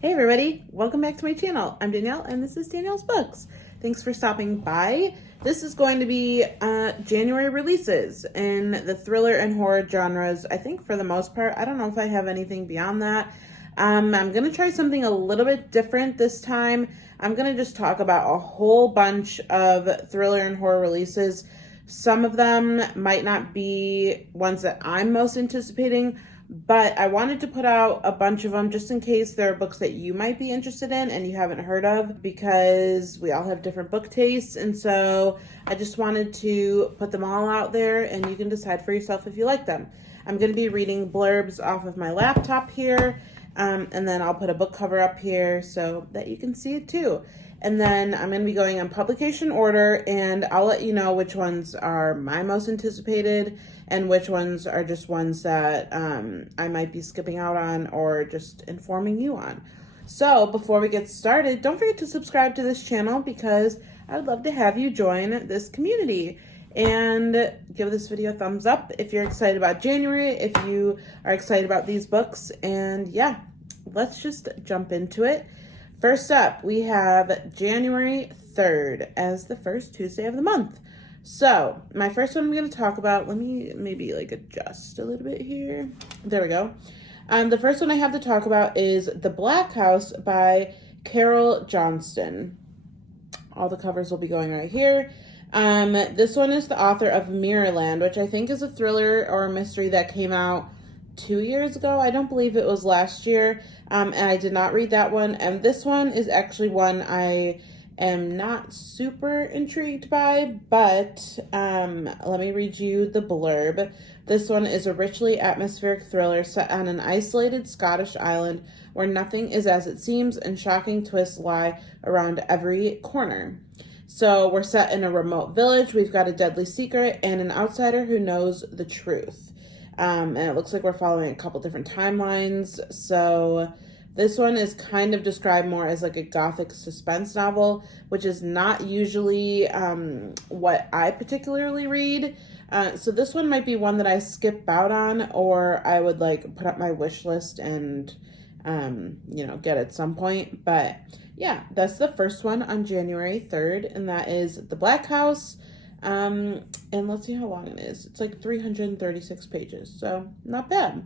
Hey everybody, welcome back to my channel. I'm Danielle and this is Danielle's Books. Thanks for stopping by. This is going to be January releases in the thriller and horror genres, I think for the most part. I don't know if I have anything beyond that. I'm going to try something a little bit different this time. I'm going to just talk about a whole bunch of thriller and horror releases. Some of them might not be ones that I'm most anticipating, but I wanted to put out a bunch of them just in case there are books that you might be interested in and you haven't heard of, because we all have different book tastes. And so I just wanted to put them all out there and you can decide for yourself if you like them. I'm going to be reading blurbs off of my laptop here, and then I'll put a book cover up here so that you can see it too. And then I'm going to be going in publication order, and I'll let you know which ones are my most anticipated and which ones are just ones that I might be skipping out on or just informing you on. So before we get started, don't forget to subscribe to this channel because I would love to have you join this community. And give this video a thumbs up if you're excited about January, if you are excited about these books. And yeah, let's just jump into it. First up, we have January 3rd as the first Tuesday of the month. So, my first one I'm going to talk about, let me maybe adjust a little bit here. There we go. The first one I have to talk about is The Black House by Carol Johnston. All the covers will be going right here. This one is the author of Mirrorland, which I think is a thriller or a mystery that came out 2 years ago. I don't believe it was last year. And I did not read that one. And this one is actually one I am not super intrigued by, but let me read you the blurb. This one is a richly atmospheric thriller set on an isolated Scottish island where nothing is as it seems and shocking twists lie around every corner. So we're set in a remote village. We've got a deadly secret and an outsider who knows the truth. And it looks like we're following a couple different timelines. So this one is kind of described more as like a gothic suspense novel, which is not usually what I particularly read. So this one might be one that I skip out on, or I would put up my wish list and, get at some point. But yeah, that's the first one on January 3rd, and that is The Black House. And let's see how long it is. It's 336 pages, so not bad.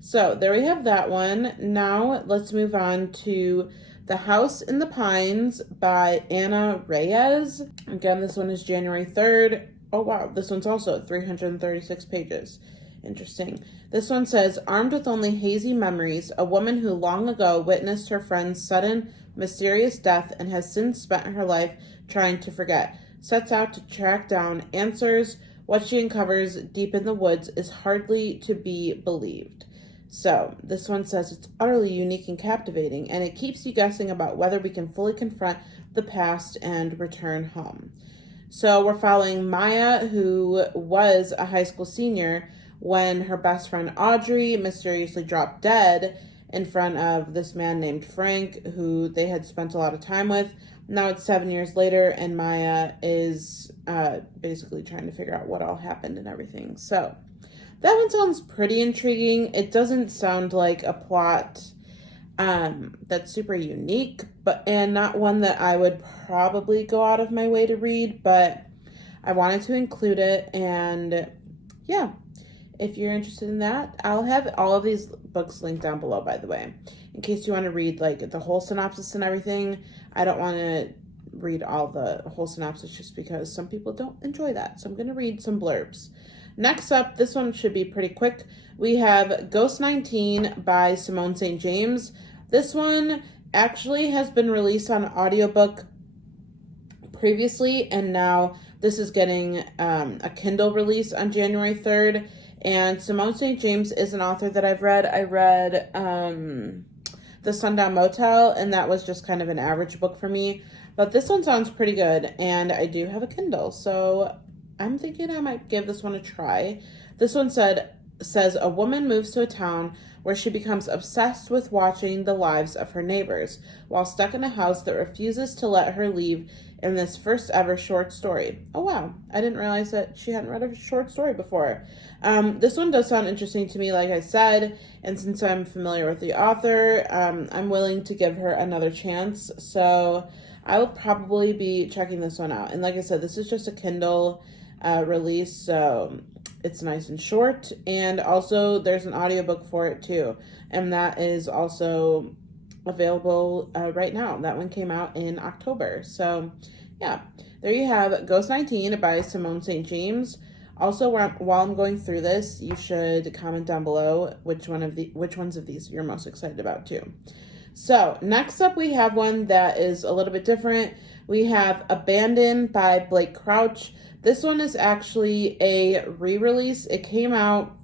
So there we have that one. Now let's move on to The House in the Pines by Anna Reyes. Again, this one is January 3rd. Oh wow, this one's also 336 pages. Interesting. This one says, armed with only hazy memories, a woman who long ago witnessed her friend's sudden, mysterious death and has since spent her life trying to forget, sets out to track down answers. What she uncovers deep in the woods is hardly to be believed. So this one says it's utterly unique and captivating, and it keeps you guessing about whether we can fully confront the past and return home. So we're following Maya, who was a high school senior when her best friend Audrey mysteriously dropped dead in front of this man named Frank, who they had spent a lot of time with. Now it's 7 years later, and Maya is basically trying to figure out what all happened and everything. So that one sounds pretty intriguing. It doesn't sound like a plot that's super unique, and not one that I would probably go out of my way to read, but I wanted to include it. And yeah, if you're interested in that, I'll have all of these books linked down below, by the way, in case you want to read the whole synopsis and everything. I don't want to read all the whole synopsis just because some people don't enjoy that. So I'm going to read some blurbs. Next up, this one should be pretty quick. We have Ghost 19 by Simone St. James. This one actually has been released on audiobook previously, and now this is getting a Kindle release on January 3rd. And Simone St. James is an author that I've read. I read The Sundown Motel, and that was just kind of an average book for me. But this one sounds pretty good, and I do have a Kindle, so I'm thinking I might give this one a try. This one says a woman moves to a town where she becomes obsessed with watching the lives of her neighbors while stuck in a house that refuses to let her leave in this first ever short story. Oh wow, I didn't realize that she hadn't read a short story before. This one does sound interesting to me, like I said, and since I'm familiar with the author, I'm willing to give her another chance. So I will probably be checking this one out. And like I said, this is just a Kindle release, so it's nice and short. And also there's an audiobook for it too, and that is also available right now. That one came out in October. So yeah, there you have Ghost 19 by Simone St. James. Also, while I'm going through this, you should comment down below which ones of these you're most excited about too. So next up, we have one that is a little bit different. We have Abandoned by Blake Crouch. This one is actually a re-release. It came out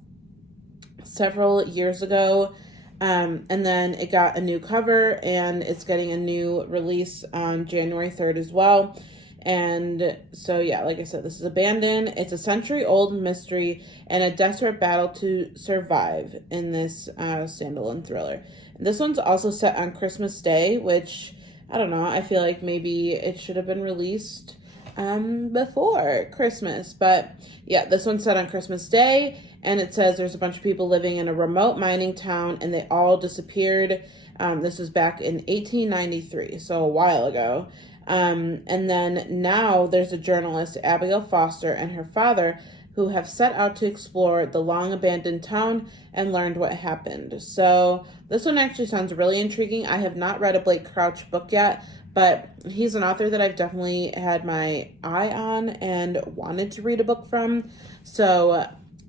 several years ago, and then it got a new cover, and it's getting a new release on January 3rd as well. And so, yeah, like I said, this is Abandoned. It's a century-old mystery and a desperate battle to survive in this standalone thriller. And this one's also set on Christmas Day, which, I don't know, I feel like maybe it should have been released before Christmas. But, yeah, this one's set on Christmas Day, and it says there's a bunch of people living in a remote mining town, and they all disappeared. This was back in 1893, so a while ago. And then now there's a journalist, Abigail Foster, and her father, who have set out to explore the long-abandoned town and learned what happened. So this one actually sounds really intriguing. I have not read a Blake Crouch book yet, but he's an author that I've definitely had my eye on and wanted to read a book from. So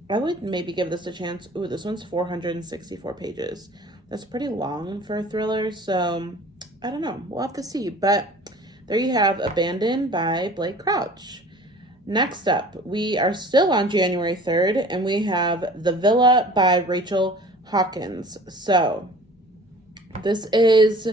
I would maybe give this a chance. Ooh, this one's 464 pages. That's pretty long for a thriller, so I don't know. We'll have to see. But there you have Abandoned by Blake Crouch. Next up, we are still on January 3rd, and we have The Villa by Rachel Hawkins. So this is,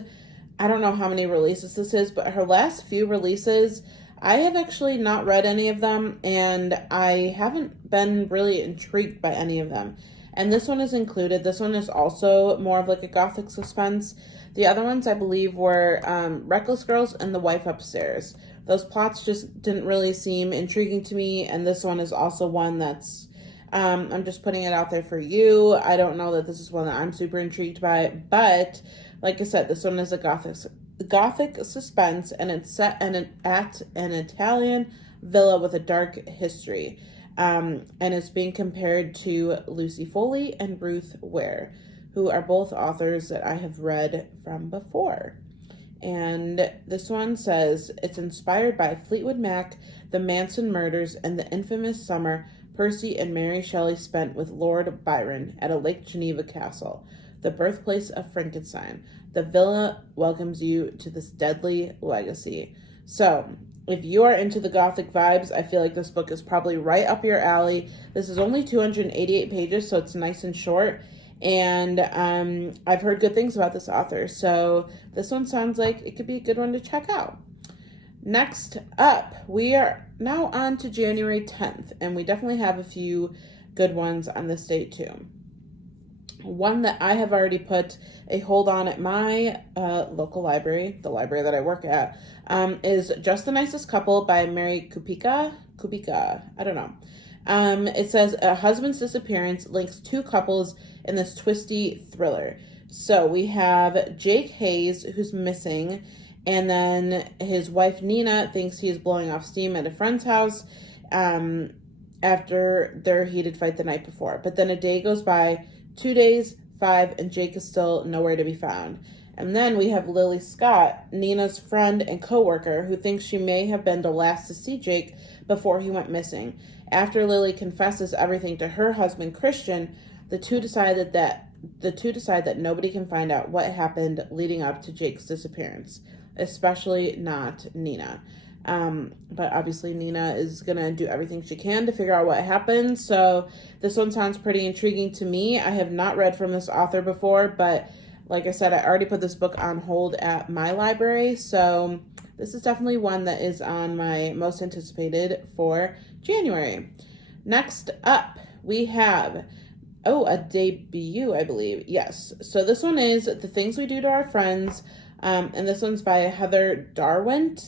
I don't know how many releases this is, but her last few releases, I have actually not read any of them, and I haven't been really intrigued by any of them. And this one is included. This one is also more of like a gothic suspense. The other ones, I believe, were Reckless Girls and The Wife Upstairs. Those plots just didn't really seem intriguing to me, and this one is also one that's, I'm just putting it out there for you. I don't know that this is one that I'm super intrigued by, but like I said, this one is a gothic suspense, and it's set at an Italian villa with a dark history, and it's being compared to Lucy Foley and Ruth Ware, who are both authors that I have read from before. And this one says, it's inspired by Fleetwood Mac, the Manson murders, and the infamous summer Percy and Mary Shelley spent with Lord Byron at a Lake Geneva castle, the birthplace of Frankenstein. The villa welcomes you to this deadly legacy. So, if you are into the gothic vibes, I feel like this book is probably right up your alley. This is only 288 pages, so it's nice and short. And I've heard good things about this author, so this one sounds like it could be a good one to check out. Next up, we are now on to January 10th, and we definitely have a few good ones on this date too. One that I have already put a hold on at my local library, the library that I work at, is Just the Nicest Couple by Mary Kupica, I don't know. It says a husband's disappearance links two couples in this twisty thriller. So we have Jake Hayes, who's missing, and then his wife Nina thinks he is blowing off steam at a friend's house after their heated fight the night before. But then a day goes by, 2 days, 5, and Jake is still nowhere to be found. And then we have Lily Scott, Nina's friend and co-worker, who thinks she may have been the last to see Jake before he went missing. After Lily confesses everything to her husband, Christian, the two decide that nobody can find out what happened leading up to Jake's disappearance, especially not Nina. But obviously Nina is going to do everything she can to figure out what happened. So this one sounds pretty intriguing to me. I have not read from this author before, but like I said, I already put this book on hold at my library. So this is definitely one that is on my most anticipated for January. Next up, we have Oh, a debut, I believe. Yes. So this one is The Things We Do to Our Friends, and this one's by Heather Darwent,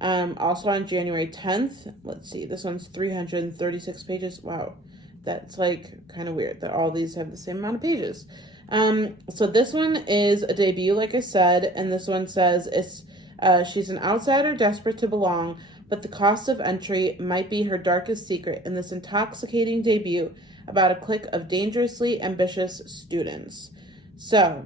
also on January 10th. Let's see, this one's 336 pages. Wow, that's like kind of weird that all these have the same amount of pages. So this one is a debut, like I said, and this one says she's an outsider desperate to belong, but the cost of entry might be her darkest secret in this intoxicating debut about a clique of dangerously ambitious students. So,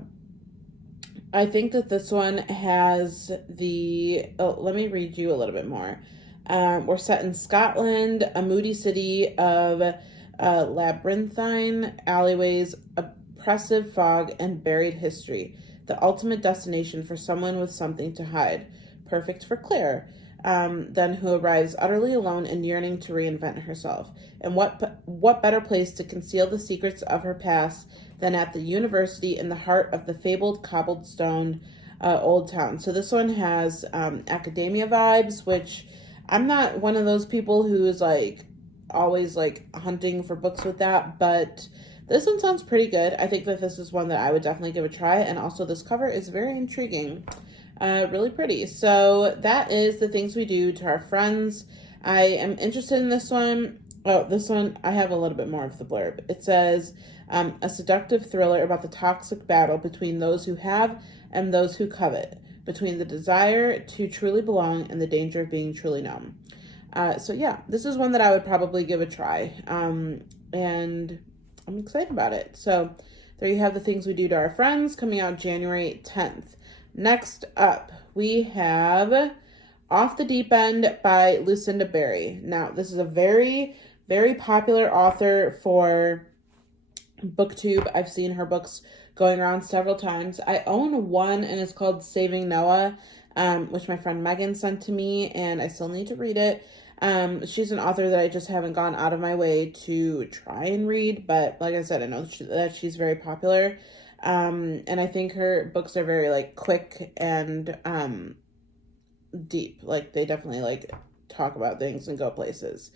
I think that this one has let me read you a little bit more. We're set in Scotland, a moody city of labyrinthine alleyways, oppressive fog, and buried history. The ultimate destination for someone with something to hide. Perfect for Claire, then who arrives utterly alone and yearning to reinvent herself. And what better place to conceal the secrets of her past than at the university in the heart of the fabled cobblestone old town. So this one has academia vibes, which I'm not one of those people who is like always like hunting for books with that, but this one sounds pretty good. I think that this is one that I would definitely give a try, and also this cover is very intriguing. Really pretty. So that is The Things We Do to Our Friends. I am interested in this one. Oh, this one, I have a little bit more of the blurb. It says, a seductive thriller about the toxic battle between those who have and those who covet, between the desire to truly belong and the danger of being truly known. So yeah, this is one that I would probably give a try. And I'm excited about it. So there you have The Things We Do to Our Friends, coming out January 10th. Next up, we have Off the Deep End by Lucinda Berry. Now, this is a very, very popular author for BookTube. I've seen her books going around several times. I own one, and it's called Saving Noah, which my friend Megan sent to me, and I still need to read it. She's an author that I just haven't gone out of my way to try and read, but like I said, I know that she's very popular. And I think her books are very like quick and deep. Like they definitely like talk about things and go places.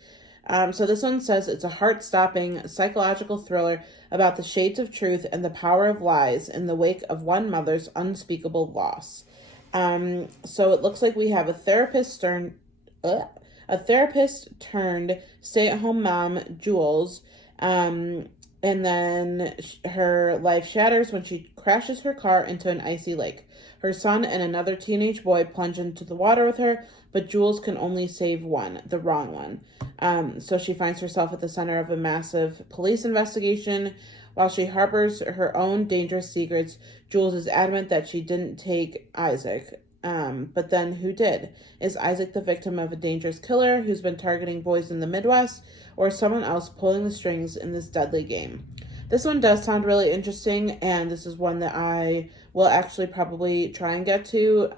So this one says it's a heart-stopping psychological thriller about the shades of truth and the power of lies in the wake of one mother's unspeakable loss. So it looks like we have a therapist turned stay-at-home mom, Jules, and then her life shatters when she crashes her car into an icy lake. Her son and another teenage boy plunge into the water with her, but Jules can only save one, the wrong one. So she finds herself at the center of a massive police investigation. While she harbors her own dangerous secrets, Jules is adamant that she didn't take Isaac. But then who did? Is Isaac the victim of a dangerous killer who's been targeting boys in the Midwest, or someone else pulling the strings in this deadly game? This one does sound really interesting, and this is one that I will actually probably try and get to.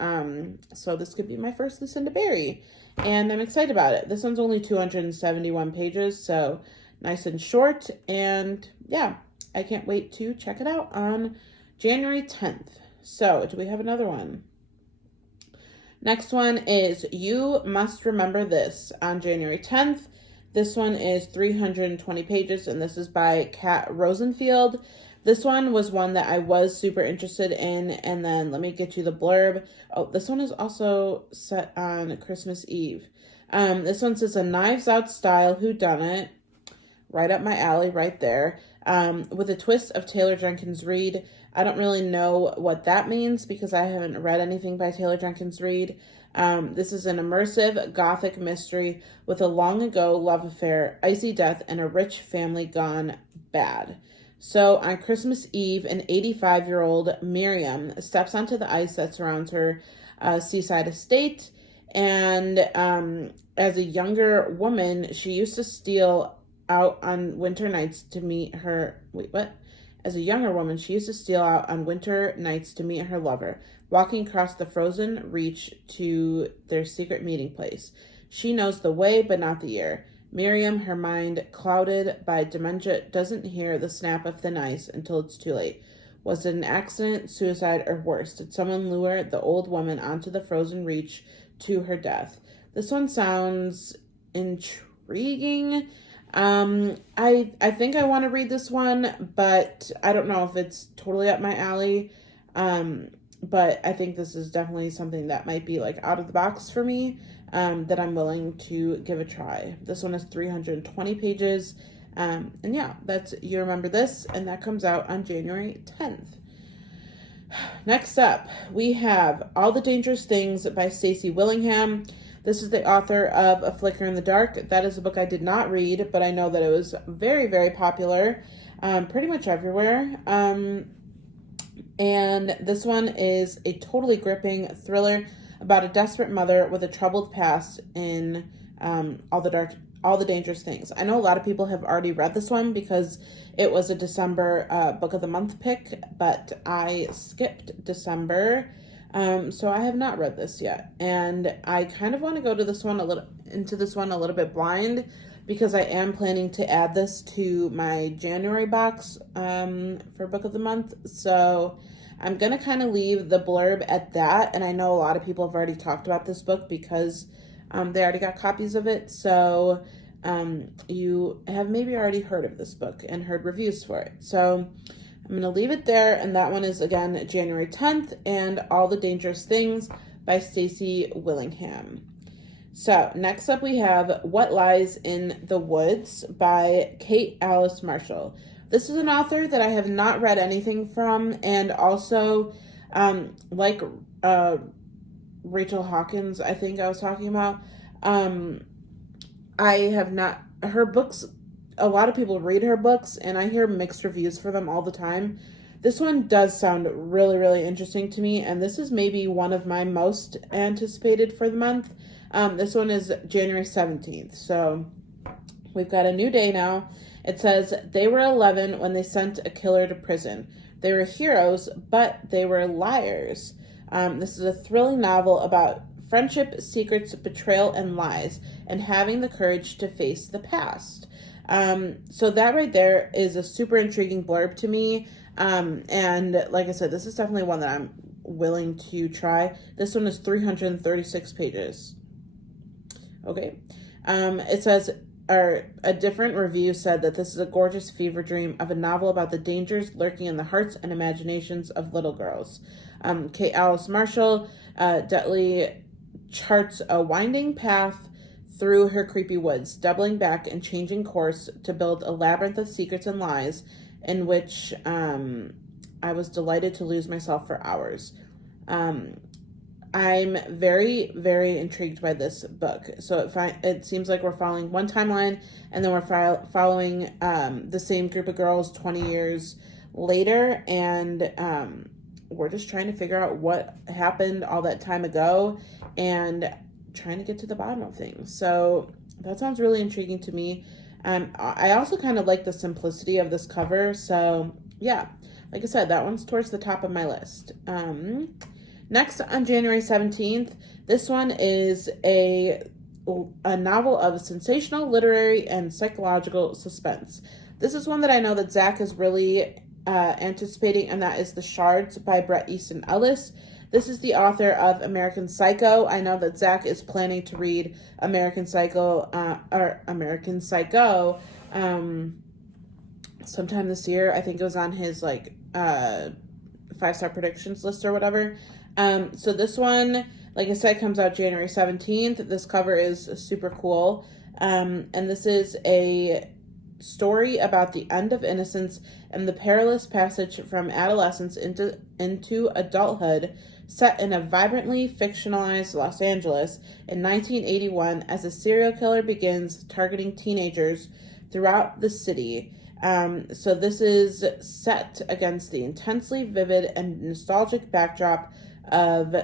So this could be my first Lucinda Berry, and I'm excited about it. This one's only 271 pages, so nice and short, and yeah, I can't wait to check it out on January 10th. So, do we have another one? Next one is You Must Remember This on January 10th. This one is 320 pages, and this is by Kat Rosenfield. This one was one that I was super interested in, and then let me get you the blurb. Oh, this one is also set on Christmas Eve. This one says a Knives Out style whodunit, right up my alley, right there, with a twist of Taylor Jenkins Reid. I don't really know what that means because I haven't read anything by Taylor Jenkins Reid. This is an immersive gothic mystery with a long ago love affair, icy death, and a rich family gone bad. So on Christmas Eve, an 85-year-old Miriam steps onto the ice that surrounds her seaside estate. And as a younger woman, she used to steal out on winter nights to meet her... Wait, what? As a younger woman, she used to steal out on winter nights to meet her lover, walking across the frozen reach to their secret meeting place. She knows the way, but not the year. Miriam, her mind clouded by dementia, doesn't hear the snap of thin ice until it's too late. Was it an accident, suicide, or worse? Did someone lure the old woman onto the frozen reach to her death? This one sounds intriguing. I think I want to read this one, but I don't know if it's totally up my alley. But I think this is definitely something that might be like out of the box for me, that I'm willing to give a try. This one is 320 pages. And yeah, that's You Remember This, and that comes out on January 10th. Next up, we have All the Dangerous Things by Stacy Willingham. This is the author of A Flicker in the Dark. That is a book I did not read, but I know that it was very, very popular, pretty much everywhere. And this one is a totally gripping thriller about a desperate mother with a troubled past in All the Dangerous Things. I know a lot of people have already read this one because it was a December Book of the Month pick, but I skipped December. So I have not read this yet, and I kind of want to go to this one a little bit blind, because I am planning to add this to my January box for Book of the Month. So I'm gonna kind of leave the blurb at that, and I know a lot of people have already talked about this book because they already got copies of it. So you have maybe already heard of this book and heard reviews for it. So I'm going to leave it there, and that one is, again, January 10th, and All the Dangerous Things by Stacy Willingham. So next up we have What Lies in the Woods by Kate Alice Marshall. This is an author that I have not read anything from, and also, like Rachel Hawkins, I think I was talking about, I have not, her books, a lot of people read her books, and I hear mixed reviews for them all the time. This one does sound really, really interesting to me, and this is maybe one of my most anticipated for the month. This one is January 17th, so we've got a new day now. It says, they were 11 when they sent a killer to prison. They were heroes, but they were liars. This is a thrilling novel about friendship, secrets, betrayal, and lies, and having the courage to face the past. So that right there is a super intriguing blurb to me. And like I said, this is definitely one that I'm willing to try. This one is 336 pages. Okay. It says, a different review said that this is a gorgeous fever dream of a novel about the dangers lurking in the hearts and imaginations of little girls. Kate Alice Marshall, deftly charts a winding path through her creepy woods, doubling back and changing course to build a labyrinth of secrets and lies in which I was delighted to lose myself for hours. I'm very, very intrigued by this book. So it seems like we're following one timeline, and then we're following the same group of girls 20 years later, and we're just trying to figure out what happened all that time ago and trying to get to the bottom of things. So that sounds really intriguing to me. I also kind of like the simplicity of this cover. So yeah, like I said, that one's towards the top of my list. Next, on January 17th, this one is a novel of sensational literary and psychological suspense. This is one that I know that Zach is really anticipating, and that is The Shards by Bret Easton Ellis. This is the author of American Psycho. I know that Zach is planning to read American Psycho sometime this year. I think it was on his 5-star predictions list or whatever. So this one, like I said, comes out January 17th. This cover is super cool. And this is a story about the end of innocence and the perilous passage from adolescence into adulthood, set in a vibrantly fictionalized Los Angeles in 1981 as a serial killer begins targeting teenagers throughout the city. So this is set against the intensely vivid and nostalgic backdrop of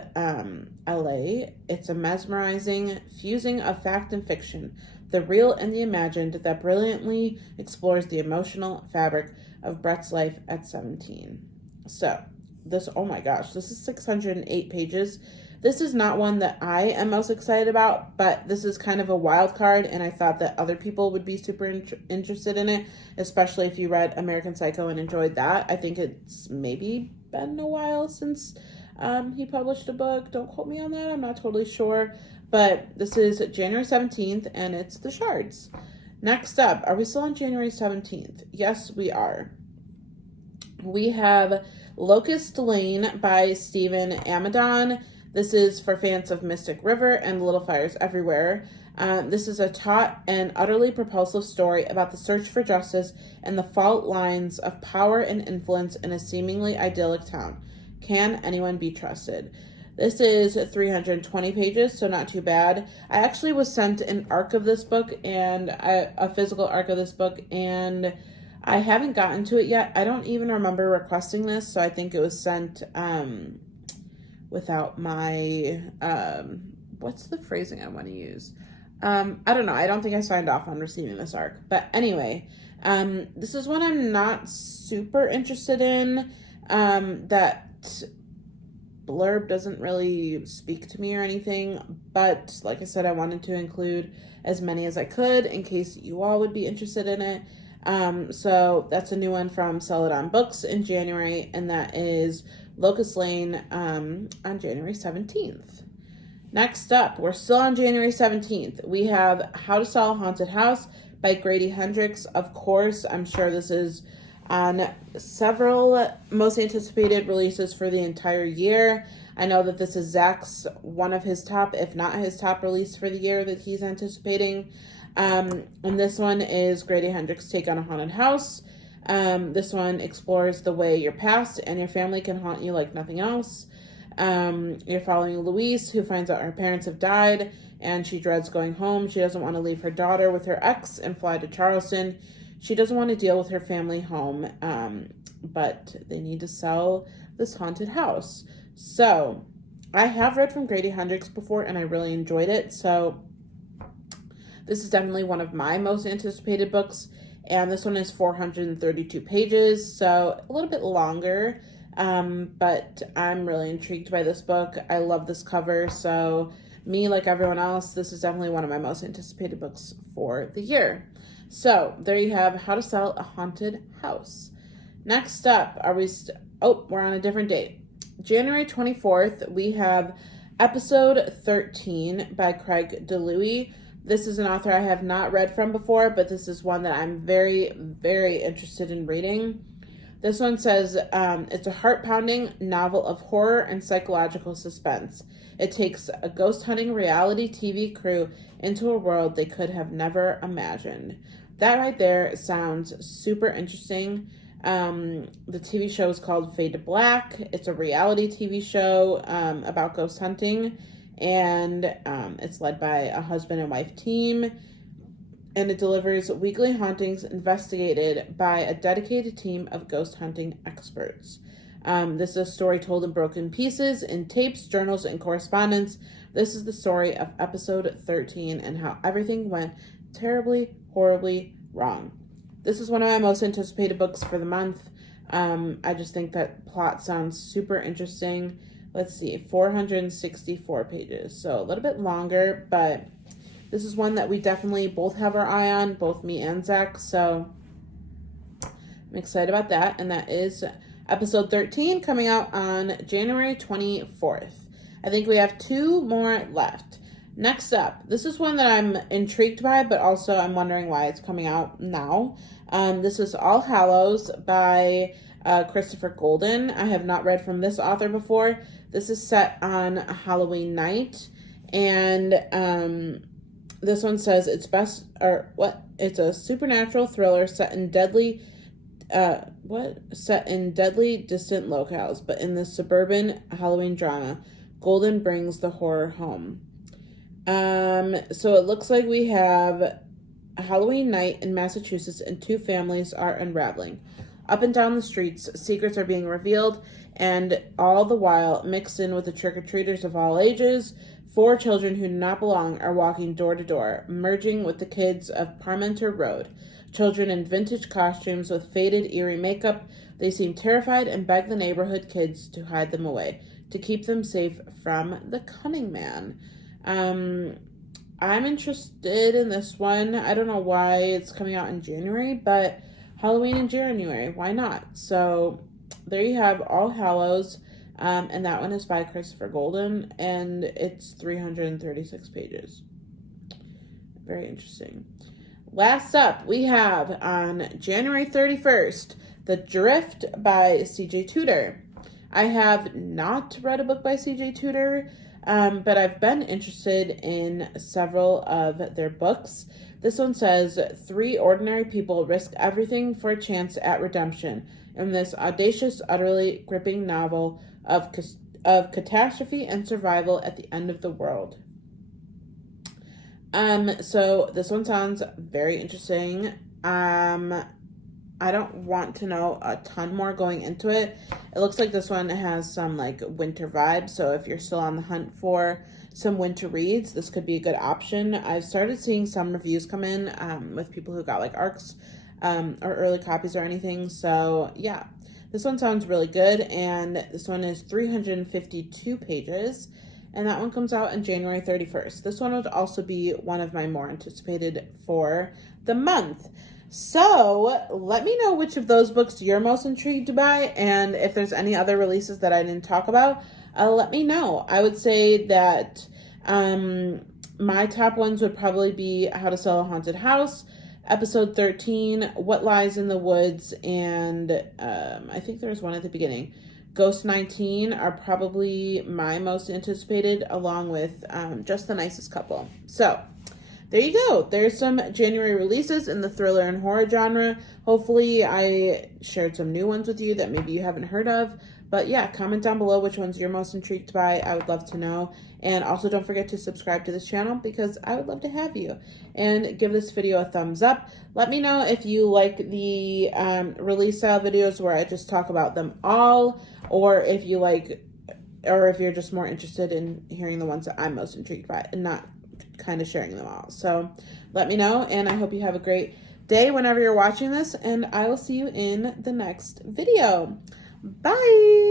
LA. It's a mesmerizing fusing of fact and fiction, the real and the imagined, that brilliantly explores the emotional fabric of Bret's life at 17. So this, oh my gosh, this is 608 pages. This is not one that I am most excited about, but this is kind of a wild card, and I thought that other people would be super interested in it, especially if you read American Psycho and enjoyed that. I think it's maybe been a while since he published a book. Don't quote me on that. I'm not totally sure. But this is January 17th, and it's The Shards. Next up, are we still on January 17th? Yes, we are. We have Locust Lane by Stephen Amadon. This is for fans of Mystic River and Little Fires Everywhere. This is a taut and utterly propulsive story about the search for justice and the fault lines of power and influence in a seemingly idyllic town. Can anyone be trusted? This is 320 pages, so not too bad. I actually was sent an arc of this book, and a physical arc of this book, and I haven't gotten to it yet. I don't even remember requesting this, so I think it was sent without my, what's the phrasing I want to use? I don't know. I don't think I signed off on receiving this arc. But anyway, this is one I'm not super interested in. That blurb doesn't really speak to me or anything. But like I said, I wanted to include as many as I could in case you all would be interested in it. So that's a new one from Celadon Books in January, and that is Locust Lane on January 17th. Next up, we're still on January 17th. We have How to Sell a Haunted House by Grady Hendrix. Of course, I'm sure this is on several most anticipated releases for the entire year. I know that this is Zach's one of his top, if not his top release for the year that he's anticipating. And this one is Grady Hendrix' take on a haunted house. This one explores the way your past and your family can haunt you like nothing else. You're following Louise, who finds out her parents have died, and she dreads going home. She doesn't want to leave her daughter with her ex and fly to Charleston. She doesn't want to deal with her family home, but they need to sell this haunted house. So, I have read from Grady Hendrix before, and I really enjoyed it, so this is definitely one of my most anticipated books, and this one is 432 pages, so a little bit longer, but I'm really intrigued by this book. I love this cover, so me, like everyone else, this is definitely one of my most anticipated books for the year. So, there you have How to Sell a Haunted House. Next up, we're on a different date. January 24th, we have Episode 13 by Craig DeLuey. This is an author I have not read from before, but this is one that I'm very, very interested in reading. This one says it's a heart-pounding novel of horror and psychological suspense. It takes a ghost hunting reality TV crew into a world they could have never imagined. That right there sounds super interesting. The TV show is called Fade to Black. It's a reality TV show about ghost hunting, and it's led by a husband and wife team, and it delivers weekly hauntings investigated by a dedicated team of ghost hunting experts. This is a story told in broken pieces, in tapes, journals, and correspondence. This is the story of Episode 13 and how everything went terribly, horribly wrong. This is one of my most anticipated books for the month. I just think that plot sounds super interesting. Let's see, 464 pages, so a little bit longer, but this is one that we definitely both have our eye on, both me and Zach, so I'm excited about that, and that is Episode 13 coming out on January 24th. I think we have 2 more left. Next up, this is one that I'm intrigued by, but also I'm wondering why it's coming out now. This is All Hallows by Christopher Golden. I have not read from this author before. This is set on Halloween night, and this one says it's it's a supernatural thriller set in deadly distant locales, but in this suburban Halloween drama, Golden brings the horror home. So it looks like we have a Halloween night in Massachusetts and 2 families are unraveling. Up and down the streets, secrets are being revealed, and all the while, mixed in with the trick-or-treaters of all ages, 4 children who do not belong are walking door to door, merging with the kids of Parmenter Road. Children in vintage costumes with faded, eerie makeup, they seem terrified and beg the neighborhood kids to hide them away, to keep them safe from the cunning man. I'm interested in this one. I don't know why it's coming out in January, but Halloween in January, why not? So there you have All Hallows, and that one is by Christopher Golden, and it's 336 pages. Very interesting. Last up, we have on January 31st, The Drift by C.J. Tudor. I have not read a book by C.J. Tudor, but I've been interested in several of their books. This one says, 3 ordinary people risk everything for a chance at redemption in this audacious, utterly gripping novel of catastrophe and survival at the end of the world. So this one sounds very interesting. I don't want to know a ton more going into it. It looks like this one has some like winter vibes. So if you're still on the hunt for some winter reads, this could be a good option. I've started seeing some reviews come in with people who got like ARCs or early copies or anything. So yeah, this one sounds really good. And this one is 352 pages. And that one comes out on January 31st. This one would also be one of my more anticipated for the month. So let me know which of those books you're most intrigued by, and if there's any other releases that I didn't talk about, let me know. I would say that my top ones would probably be How to Sell a Haunted House, Episode 13, What Lies in the Woods, and I think there was one at the beginning. Ghost 19 are probably my most anticipated, along with Just the Nicest Couple. So there you go. There's some January releases in the thriller and horror genre. Hopefully I shared some new ones with you that maybe you haven't heard of. But yeah, comment down below which ones you're most intrigued by. I would love to know. And also don't forget to subscribe to this channel because I would love to have you. And give this video a thumbs up. Let me know if you like the release style videos where I just talk about them all, or if you like, or if you're just more interested in hearing the ones that I'm most intrigued by and not kind of sharing them all. So let me know, and I hope you have a great day whenever you're watching this, and I will see you in the next video. Bye!